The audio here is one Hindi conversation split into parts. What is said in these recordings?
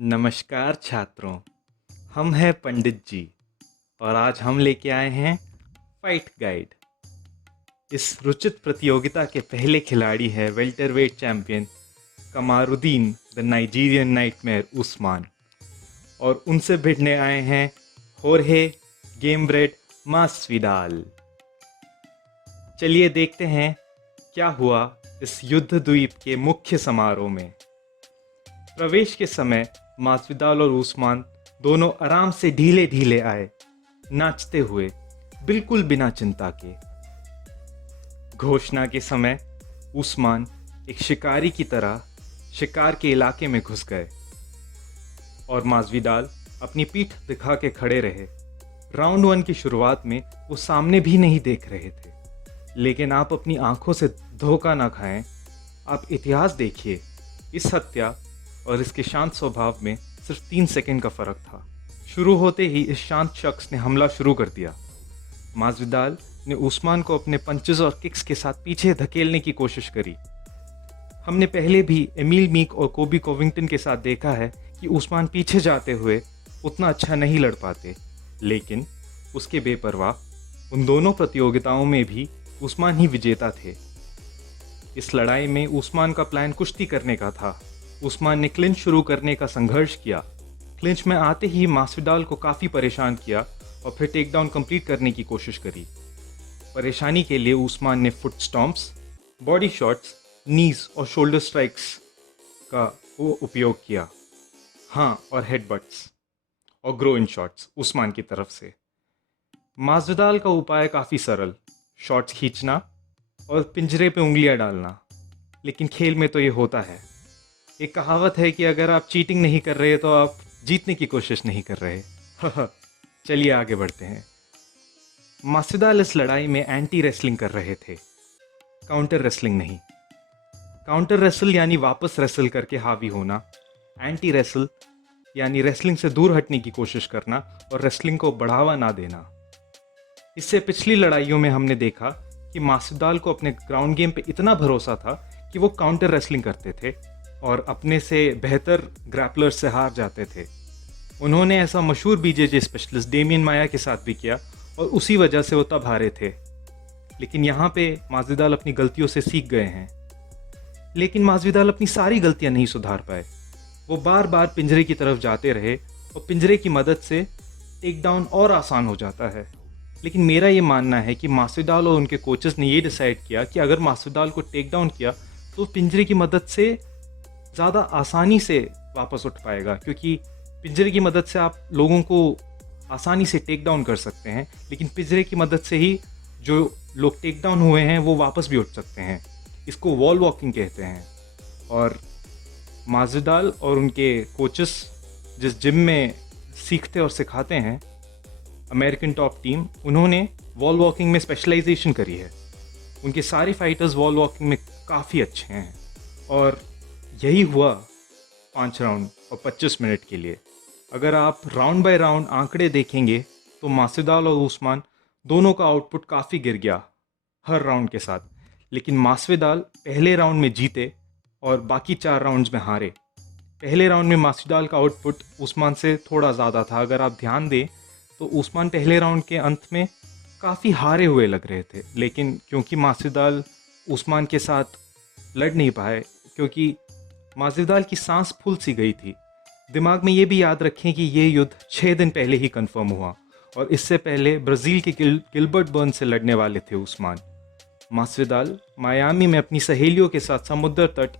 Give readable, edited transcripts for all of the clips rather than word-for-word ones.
नमस्कार छात्रों। हम हैं पंडित जी और आज हम लेके आए हैं फाइट गाइड। इस रुचित प्रतियोगिता के पहले खिलाड़ी है welterweight champion Kamarudeen the Nigerian nightmare Usman और उनसे भिड़ने आए हैं होर्हे गेमब्रेड मास्विडाल। चलिए देखते हैं क्या हुआ इस युद्ध द्वीप के मुख्य समारोह में। प्रवेश के समय मास्विडाल और उस्मान दोनों आराम से ढीले ढीले आए, नाचते हुए, बिल्कुल बिना चिंता के। घोषणा के समय उस्मान एक शिकारी की तरह शिकार के इलाके में घुस गए और मास्विडाल अपनी पीठ दिखा के खड़े रहे। राउंड 1 की शुरुआत में वो सामने भी नहीं देख रहे थे, लेकिन आप अपनी आंखों से धोखा ना खाएं। आप इतिहास देखिए, इस हत्या और इसके शांत स्वभाव में सिर्फ 3 सेकंड का फर्क था। शुरू होते ही इस शांत शख्स ने हमला शुरू कर दिया। मास्विडाल ने उस्मान को अपने पंचेस और किक्स के साथ पीछे धकेलने की कोशिश करी। हमने पहले भी एमिल मीक और कोबी कोविंगटन के साथ देखा है कि उस्मान पीछे जाते हुए उतना अच्छा नहीं लड़ पाते, लेकिन उसके बेपरवाह उन दोनों प्रतियोगिताओं में भी उस्मान ही विजेता थे। इस लड़ाई में उस्मान का प्लान कुश्ती करने का था। उस्मान ने क्लिंच शुरू करने का संघर्ष किया। क्लिंच में आते ही मास्विडाल को काफ़ी परेशान किया और फिर टेक डाउन कंप्लीट करने की कोशिश करी। परेशानी के लिए उस्मान ने फुट स्टॉम्प्स, बॉडी शॉट्स, नीज और शोल्डर स्ट्राइक्स का उपयोग किया। हाँ, और हेडबट्स और ग्रो इन शॉट्स उस्मान की तरफ से। मास्विडाल का उपाय काफ़ी सरल, शॉट्स खींचना और पिंजरे पे उंगलियां डालना। लेकिन खेल में तो ये होता है। एक कहावत है कि अगर आप चीटिंग नहीं कर रहे तो आप जीतने की कोशिश नहीं कर रहे। चलिए आगे बढ़ते हैं। मास्विडाल इस लड़ाई में एंटी रेसलिंग कर रहे थे, काउंटर रेसलिंग नहीं। काउंटर रेसल यानी वापस रेसल करके हावी होना, एंटी रेसल यानी रेसलिंग से दूर हटने की कोशिश करना और रेसलिंग को बढ़ावा ना देना। इससे पिछली लड़ाइयों में हमने देखा कि मास्विडाल को अपने ग्राउंड गेम पे इतना भरोसा था कि वो काउंटर रेसलिंग करते थे और अपने से बेहतर ग्रैपलर्स से हार जाते थे। उन्होंने ऐसा मशहूर बीजेजे स्पेशलिस्ट डेमियन माया के साथ भी किया और उसी वजह से वो तब हारे थे। लेकिन यहाँ पे मास्विडाल अपनी गलतियों से सीख गए हैं। लेकिन मास्विडाल अपनी सारी गलतियाँ नहीं सुधार पाए। वो बार बार पिंजरे की तरफ जाते रहे और पिंजरे की मदद से टेक डाउन और आसान हो जाता है। लेकिन मेरा ये मानना है कि मास्विडाल और उनके कोचेस ने ये डिसाइड किया कि अगर मास्विडाल को टेक डाउन किया तो पिंजरे की मदद से ज़्यादा आसानी से वापस उठ पाएगा, क्योंकि पिंजरे की मदद से आप लोगों को आसानी से टेक डाउन कर सकते हैं, लेकिन पिंजरे की मदद से ही जो लोग टेक डाउन हुए हैं वो वापस भी उठ सकते हैं। इसको वॉल वॉकिंग कहते हैं। और मास्विडाल और उनके कोचेस जिस जिम में सीखते और सिखाते हैं, अमेरिकन टॉप टीम, उन्होंने वॉल वॉकिंग में स्पेशलाइजेशन करी है। उनके सारे फाइटर्स वॉल वॉकिंग में काफ़ी अच्छे हैं और यही हुआ 5 राउंड और 25 मिनट के लिए। अगर आप राउंड बाय राउंड आंकड़े देखेंगे तो मास्विडाल और उस्मान दोनों का आउटपुट काफ़ी गिर गया हर राउंड के साथ। लेकिन मास्विडाल पहले राउंड में जीते और बाकी 4 राउंड्स में हारे। पहले राउंड में मास्विडाल का आउटपुट उस्मान से थोड़ा ज़्यादा था। अगर आप ध्यान दें तो उस्मान पहले राउंड के अंत में काफ़ी हारे हुए लग रहे थे, लेकिन क्योंकि मास्विडाल उस्मान के साथ लड़ नहीं पाए, क्योंकि मास्विडाल की सांस फूल सी गई थी। दिमाग में ये भी याद रखें कि ये युद्ध 6 दिन पहले ही कंफर्म हुआ और इससे पहले ब्राज़ील के गिलबर्ट बर्न्स से लड़ने वाले थे उस्मान। मास्विडाल मायामी में अपनी सहेलियों के साथ समुद्र तट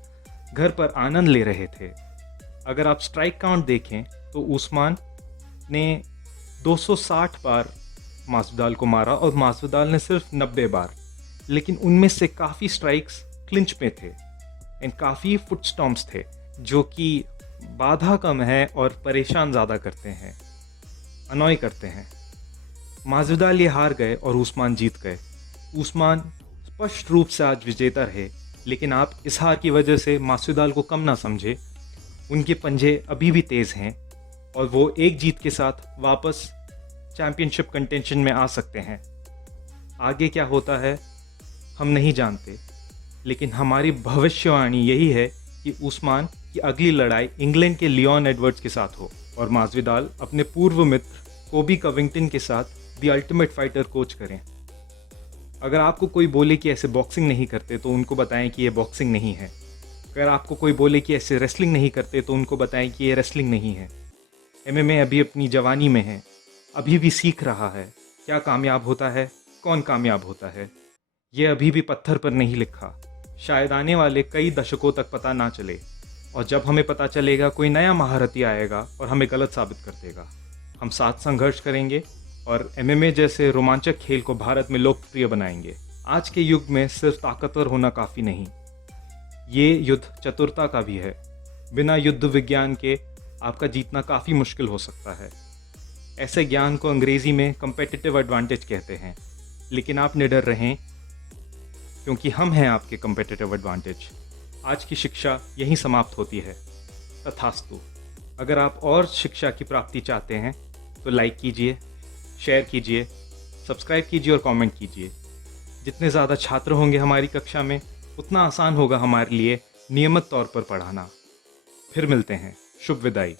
घर पर आनंद ले रहे थे। अगर आप स्ट्राइक काउंट देखें तो उस्मान ने 260 बार मास्विडाल को मारा और मास्विडाल ने सिर्फ 90 बार। लेकिन उनमें से काफ़ी स्ट्राइक्स क्लिंच में थे एंड काफ़ी फुट स्टॉम्प्स थे, जो कि बाधा कम है और परेशान ज़्यादा करते हैं, अनॉय करते हैं। मास्विडाल ये हार गए और उस्मान जीत गए। उस्मान स्पष्ट रूप से आज विजेता रहे, लेकिन आप इस हार की वजह से मास्विडाल को कम ना समझे। उनके पंजे अभी भी तेज़ हैं और वो एक जीत के साथ वापस चैम्पियनशिप कंटेंशन में आ सकते हैं। आगे क्या होता है हम नहीं जानते, लेकिन हमारी भविष्यवाणी यही है कि उस्मान कि अगली लड़ाई इंग्लैंड के लियोन एडवर्ड्स के साथ हो और मास्विडाल अपने पूर्व मित्र कोबी कविंगटन के साथ द अल्टीमेट फाइटर कोच करें। अगर आपको कोई बोले कि ऐसे बॉक्सिंग नहीं करते तो उनको बताएं कि ये बॉक्सिंग नहीं है। अगर आपको कोई बोले कि ऐसे रेसलिंग नहीं करते तो उनको बताएं कि ये रेसलिंग नहीं है। एमएमए अभी अपनी जवानी में है, अभी भी सीख रहा है। क्या कामयाब होता है, कौन कामयाब होता है, ये अभी भी पत्थर पर नहीं लिखा। शायद आने वाले कई दशकों तक पता ना चले, और जब हमें पता चलेगा कोई नया महारथी आएगा और हमें गलत साबित कर देगा। हम साथ संघर्ष करेंगे और एमएमए जैसे रोमांचक खेल को भारत में लोकप्रिय बनाएंगे। आज के युग में सिर्फ ताकतवर होना काफ़ी नहीं, ये युद्ध चतुरता का भी है। बिना युद्ध विज्ञान के आपका जीतना काफ़ी मुश्किल हो सकता है। ऐसे ज्ञान को अंग्रेज़ी में कम्पेटिटिव एडवांटेज कहते हैं। लेकिन आप निडर रहें, क्योंकि हम हैं आपके कम्पेटिटिव एडवांटेज। आज की शिक्षा यहीं समाप्त होती है। तथास्तु। अगर आप और शिक्षा की प्राप्ति चाहते हैं तो लाइक कीजिए, शेयर कीजिए, सब्सक्राइब कीजिए और कमेंट कीजिए। जितने ज़्यादा छात्र होंगे हमारी कक्षा में, उतना आसान होगा हमारे लिए नियमित तौर पर पढ़ाना। फिर मिलते हैं। शुभ विदाई।